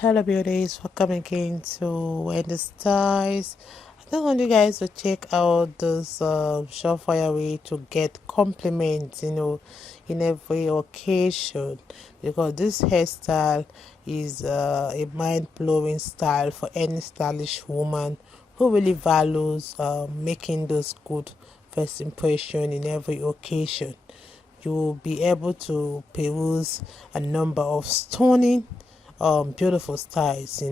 Hello beauties, welcome again to Wendy Styles. I just want you guys to check out this surefire way to get compliments, in every occasion, because this hairstyle is a mind-blowing style for any stylish woman who really values making those good first impression in every occasion. You will be able to peruse a number of stunning beautiful styles,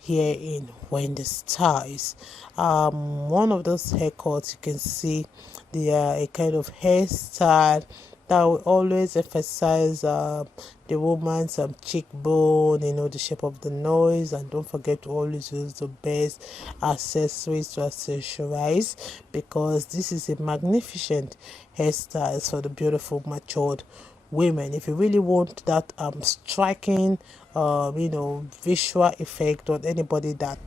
here in Wendy Styles. One of those haircuts, you can see they are a kind of hairstyle that will always emphasize the woman's cheekbone, the shape of the nose, and don't forget to always use the best accessories to accessorize, because this is a magnificent hairstyle for the beautiful matured women. If you really want that striking visual effect on anybody that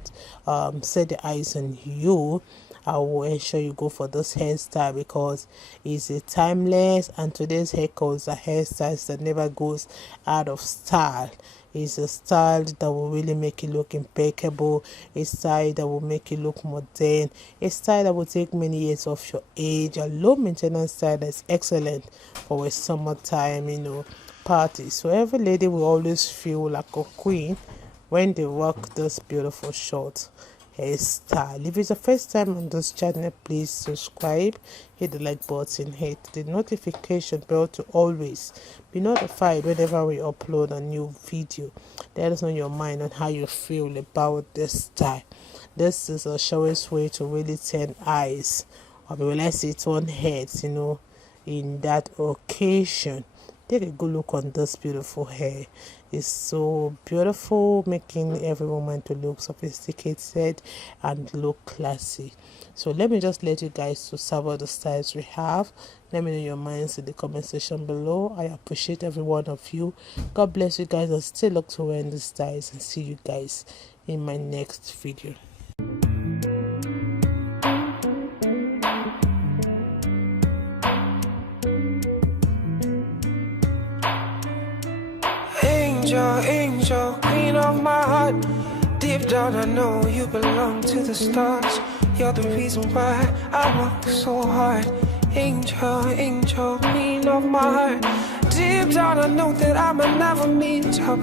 set the eyes on you, I will ensure you go for this hairstyle, because it's a timeless, and today's haircuts are hairstyles that never goes out of style. It's a style that will really make you look impeccable, a style that will make you look modern, a style that will take many years off your age, a low maintenance style that's excellent for a summertime, party. So every lady will always feel like a queen when they rock this beautiful short hairstyle. If it's the first time on this channel, please subscribe, hit the like button, hit the notification bell to always be notified whenever we upload a new video. Let us know your mind on how you feel about this style. This is a surest way to really turn eyes, or let's say turn heads, in that occasion. Take a good look on this beautiful hair. It's so beautiful, making every woman to look sophisticated and look classy. So let me just let you guys to serve the styles we have. Let me know your minds in the comment section below. I appreciate every one of you. God bless you guys, and still look to wear the styles, and see you guys in my next video. Angel, queen of my heart. Deep down I know you belong to the stars. You're the reason why I work so hard. Angel, queen of my heart. Deep down I know that I might never meet up,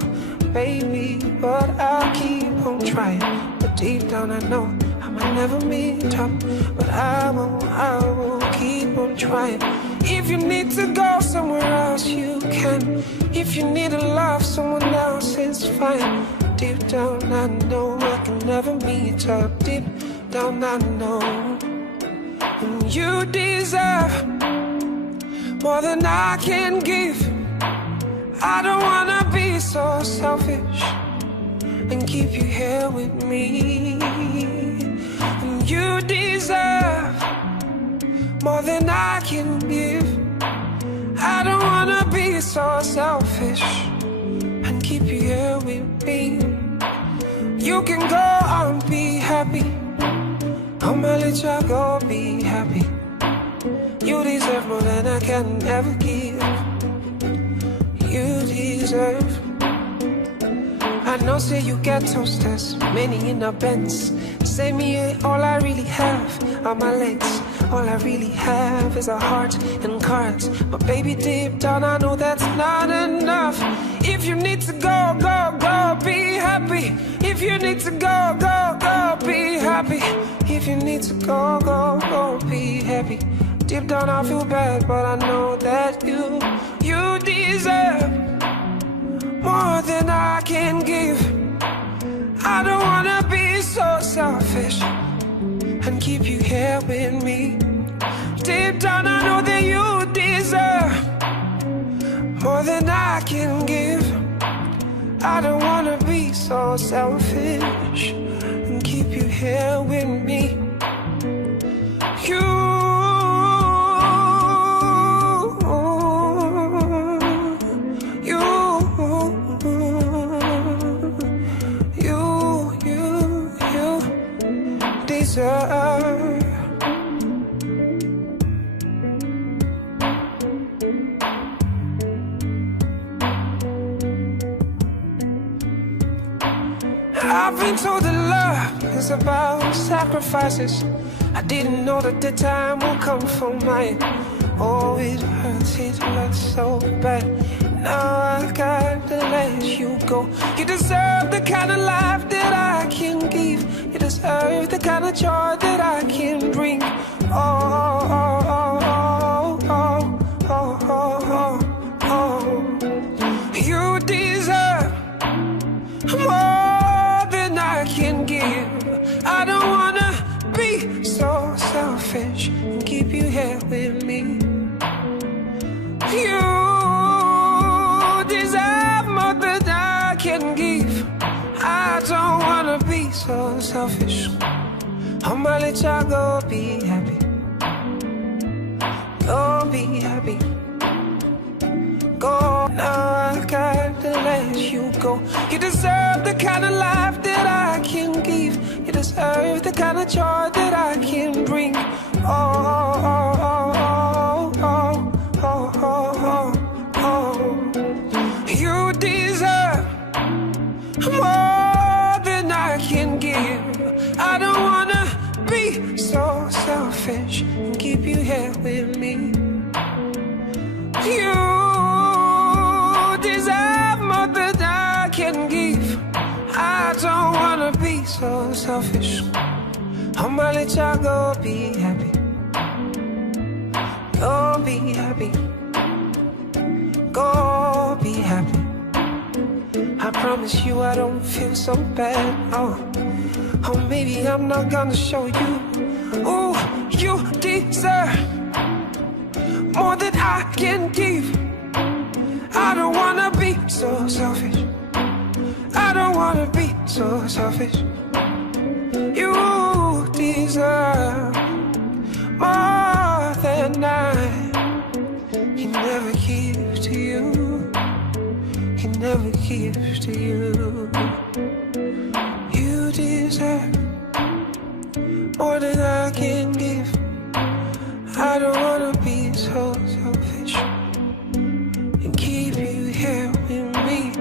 baby, but I'll keep on trying. But deep down I know I might never meet up, but I will keep on trying. If you need to go somewhere else, you can. If you need to love someone else, it's fine. Deep down I know I can never meet up. Deep down I know. And you deserve more than I can give. I don't wanna be so selfish and keep you here with me. And you deserve more than I can give. I don't wanna be so selfish and keep you here with me. You can go and be happy. I'ma let you go, be happy. You deserve more than I can ever give. You deserve. I know, say you get toasters, many in a Benz. Say me all I really have are my legs. All I really have is a heart and cards. But baby, deep down I know that's not enough. If you need to go, be happy. If you need to go, be happy. If you need to go, be happy. Deep down I feel bad, but I know that you deserve more than I can give. I don't wanna be so selfish and keep you here with me. Deep down I know that you deserve more than I can give. I don't wanna be so selfish and keep you here with me. You deserve. I've been told that love is about sacrifices. I didn't know that the time will come for mine. Oh, it hurts so bad. Now I gotta let you go. You deserve the kind of life that I can give. You deserve the kind of joy that I can bring. Oh, oh, oh, oh, oh, oh, oh, oh. You deserve more than I can give. I don't wanna be so selfish and keep you here with me. You deserve more than I can give. I don't wanna be so selfish. I'ma let y'all go be happy. Go be happy. Go, now I gotta let you go. You deserve the kind of life that I can give. You deserve the kind of joy that I can bring. Oh, oh, oh, oh, oh, oh, oh, oh. You deserve more than I can give. I don't wanna be so selfish and keep you here with me. You deserve more than I can give. I don't wanna be so selfish. I'ma let y'all go be happy. Go be happy. Go be happy. I promise you I don't feel so bad. Oh, oh, maybe I'm not gonna show you. Oh, you deserve more than I can give. I don't wanna be so selfish. I don't wanna be so selfish. You deserve more than I can never give to you. Can never give to you. You deserve more than I can give. I don't wanna be so selfish and keep you here with me.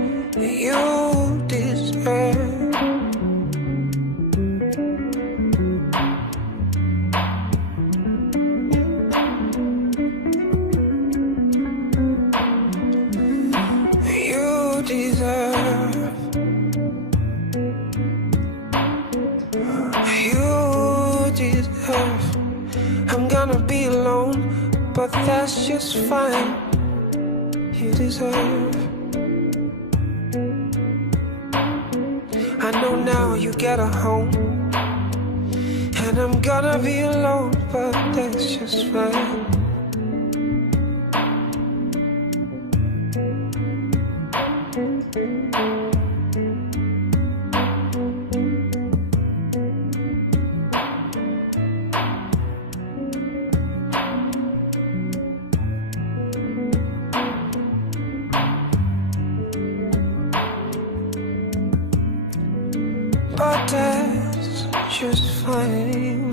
You deserve. You deserve. You deserve. I'm gonna be alone, but that's just fine. You deserve. I know now you get a home, and I'm gonna be alone, but that's just fine. But that's just fine.